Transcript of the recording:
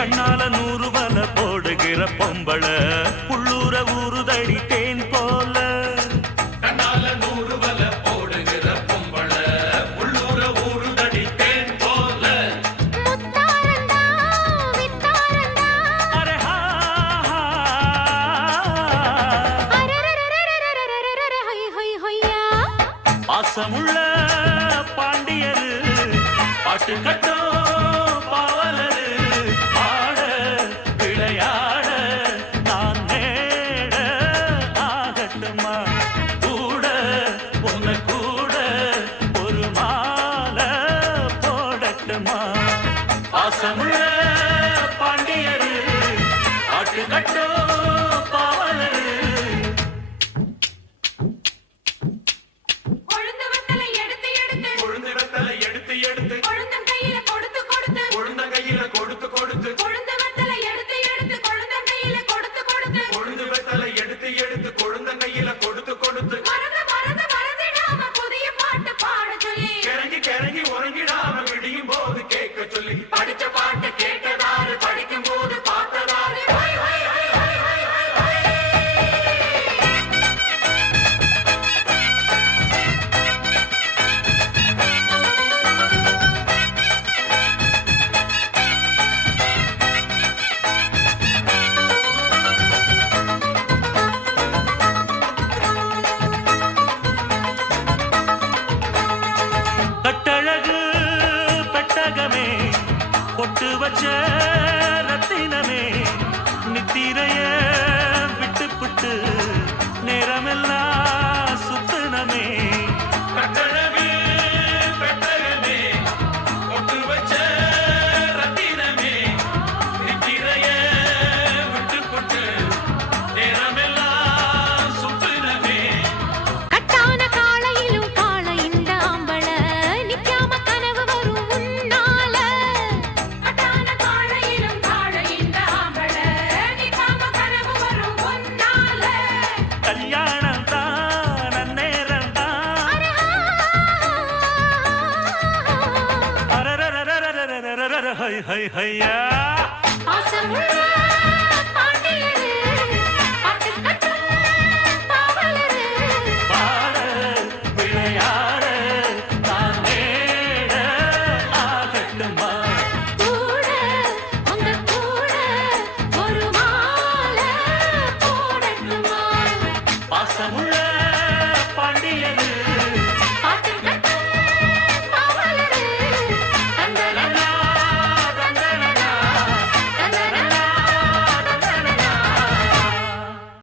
கண்ணால நூறு வல போடுகிற பொம்பள உள்ளூர ஊறுதடி தேன் போல. கண்ணால நூறு வல போடுகிற பொம்பள உள்ளூர ஊறுதடி தேன் போல. பாசமுள்ள பாண்டியர் பாட்டு கட்டோ உழுந்த போச்சே 嘿嘿呀！